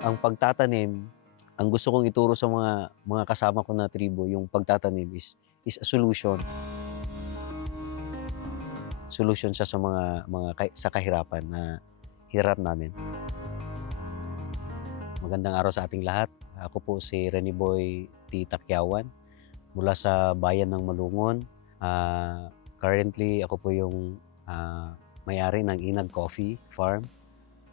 Ang pagtatanim, ang gusto kong ituro sa mga kasama ko na tribo, yung pagtatanim is a solution. Solution siya sa sa kahirapan na hirap namin. Magandang araw sa ating lahat. Ako po si Rene Boy T. Takyawan mula sa bayan ng Malungon. Currently, ako po yung may-ari ng Inag Coffee Farm.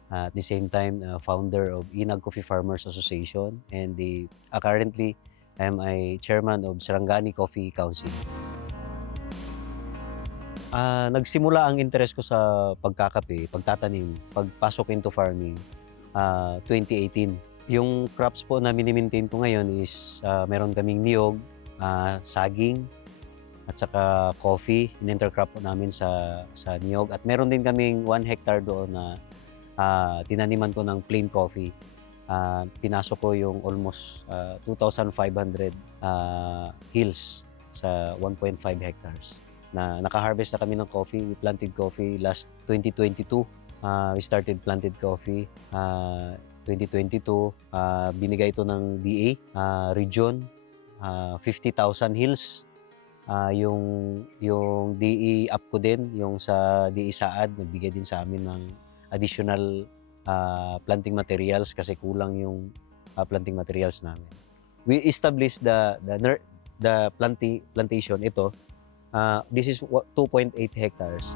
At the same time, founder of Inag Coffee Farmers Association. And currently, I'm a chairman of Sarangani Coffee Council. Nagsimula ang interest ko sa pagkakape, pagtatanim, pagpasok into farming, 2018. Yung crops po na mini-maintain ko ngayon is meron kaming niyog, saging, at saka coffee. In-intercrop po namin sa niyog. At meron din kaming 1 hectare doon na tinaniman ko ng plain coffee. Pinasok ko yung almost 2,500 hills sa 1.5 hectares. Naka-harvest na kami ng coffee. We planted coffee last 2022. We started planted coffee 2022. Binigay ito ng DA region, 50,000 hills. Yung DE up ko din, yung sa DE Saad, nagbigay din sa amin ng additional planting materials kasi kulang yung planting materials namin. We established the plantation ito. This is 2.8 hectares.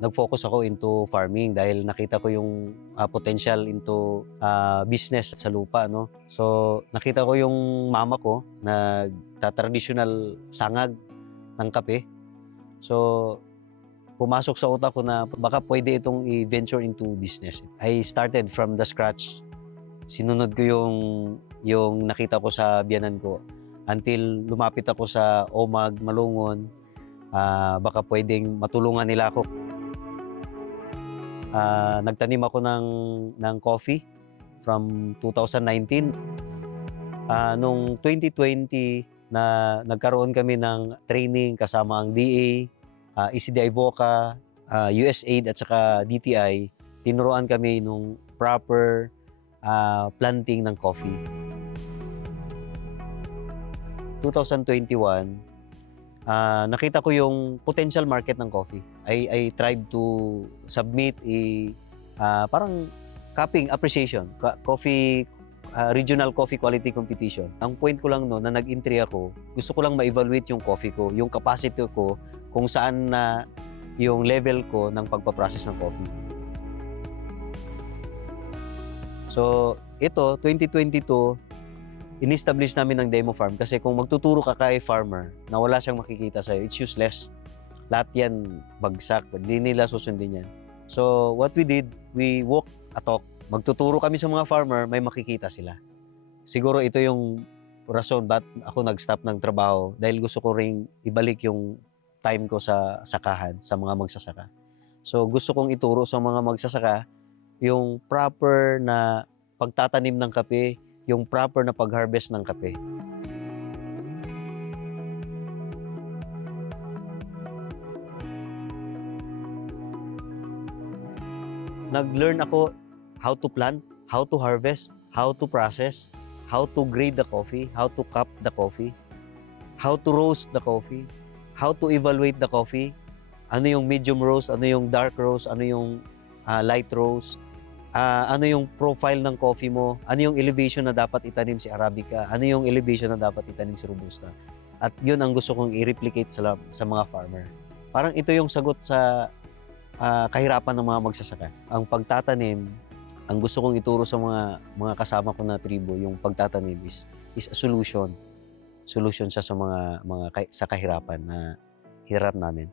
Nag-focus ako into farming dahil nakita ko yung potential into business sa lupa, no? So, nakita ko yung mama ko nagta-traditional sangag ng kape. So, pumasok sa utak ko na baka pwede itong i-venture into business. I started from the scratch. Sinunod ko yung nakita ko sa biyanan ko until lumapit ako sa OMAG, Malungon. Baka pwedeng matulungan nila ako. Nagtanim ako ng coffee from 2019. Noong 2020 na nagkaroon kami ng training kasama ang DA, ECDI Boca, USAID at saka DTI, tinuruan kami nung proper planting ng coffee. 2021, nakita ko yung potential market ng coffee. I tried to submit parang cupping appreciation, regional coffee quality competition. Ang point ko lang na nag-entry ako, gusto ko lang ma-evaluate yung coffee ko, yung capacity ko, kung saan na yung level ko ng pagpaprocess ng coffee. So, ito, 2022, in-establish namin ng demo farm kasi kung magtuturo ka kay farmer na wala siyang makikita sa'yo, it's useless. Lahat yan bagsak, hindi nila susundin yan. So, what we did, we walk a talk. Magtuturo kami sa mga farmer, may makikita sila. Siguro ito yung rason ba't ako nag-stop ng trabaho dahil gusto ko ring ibalik yung time ko sa sakahan, sa mga magsasaka. So, gusto kong ituro sa mga magsasaka yung proper na pagtatanim ng kape, yung proper na pag-harvest ng kape. Nag-learn ako how to plant, how to harvest, how to process, how to grade the coffee, how to cup the coffee, how to roast the coffee, how to evaluate the coffee, ano yung medium roast, ano yung dark roast, ano yung light roast, ano yung profile ng coffee mo, ano yung elevation na dapat itanim si Arabica, ano yung elevation na dapat itanim si Robusta. At yun ang gusto kong i-replicate sa mga farmer. Parang ito yung sagot sa kahirapan ng mga magsasaka. Ang pagtatanim, ang gusto kong ituro sa mga kasama ko na tribo, yung pagtatanim is a solution. Solution siya sa sa kahirapan na hirap namin.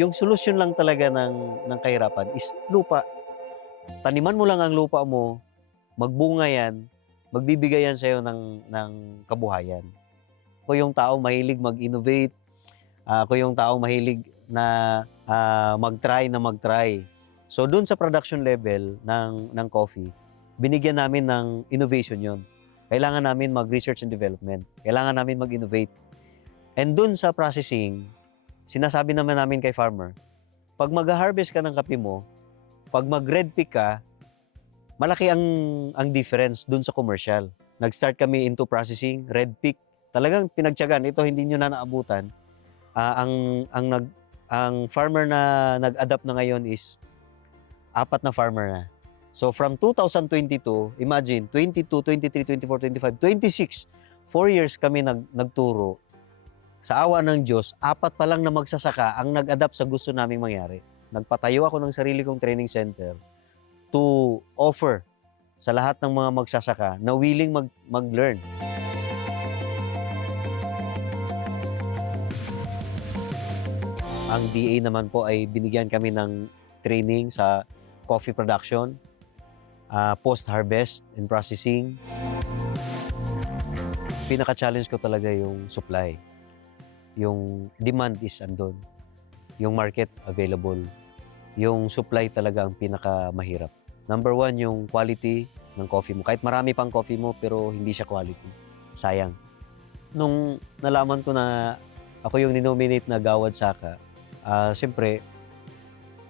Yung solusyon lang talaga ng kahirapan is lupa. Taniman mo lang ang lupa mo, magbunga yan, magbibigay yan sa'yo ng kabuhayan. Ako yung tao mahilig mag-innovate, ako yung tao mahilig na mag-try. So doon sa production level ng coffee, binigyan namin ng innovation yon. Kailangan namin mag-research and development. Kailangan namin mag-innovate. And dun sa processing, sinasabi naman namin kay farmer, pag mag-harvest ka ng kape mo, pag mag-red pick ka, malaki ang difference dun sa commercial. Nag-start kami into processing, red pick. Talagang pinagtiyagan. Ito hindi nyo na naabutan. Ang farmer na nag-adapt na ngayon is 4 na farmer na. So from 2022, imagine, 22, 23, 24, 25, 26, 4 years kami nagturo. Sa awa ng Diyos, 4 pa lang na magsasaka ang nag-adapt sa gusto naming mangyari. Nagpatayo ako ng sarili kong training center to offer sa lahat ng mga magsasaka na willing mag-learn. Ang DA naman po ay binigyan kami ng training sa coffee production, post-harvest and processing. Pinaka-challenge ko talaga yung supply. Yung demand is andun. Yung market available. Yung supply talaga ang pinaka-mahirap. Number 1, yung quality ng coffee mo. Kahit marami pang coffee mo pero hindi siya quality. Sayang. Nung nalaman ko na ako yung ninominate na Gawad Saka, siyempre,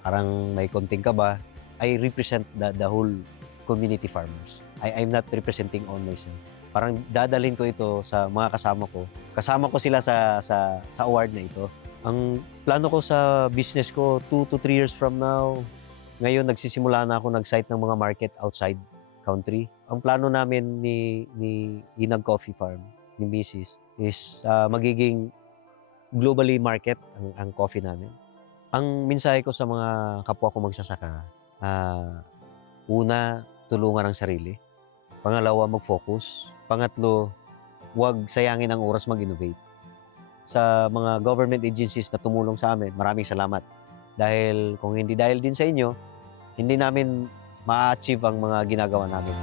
parang may konting kaba. I represent the whole community farmers. I'm not representing all myself. Parang dadalhin ko ito sa mga kasama ko. Kasama ko sila sa award na ito. Ang plano ko sa business ko, 2 to 3 years from now, ngayon nagsisimula na ako nag-site ng mga market outside country. Ang plano namin ni Inag Coffee Farm, ni Mrs. is magiging globally market ang coffee namin. Ang mensahe ko sa mga kapwa ko magsasaka, una, tulungan ang sarili. Pangalawa, mag-focus. Pangatlo, huwag sayangin ang oras mag-innovate. Sa mga government agencies na tumulong sa amin, maraming salamat. Dahil kung hindi dahil din sa inyo, hindi namin ma-achieve ang mga ginagawa namin.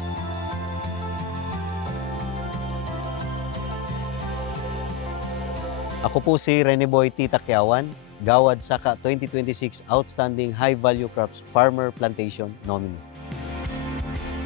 Ako po si Rene Boy T. Takyawan, Gawad Saka 2026 Outstanding High Value Crops Farmer Plantation Nominee.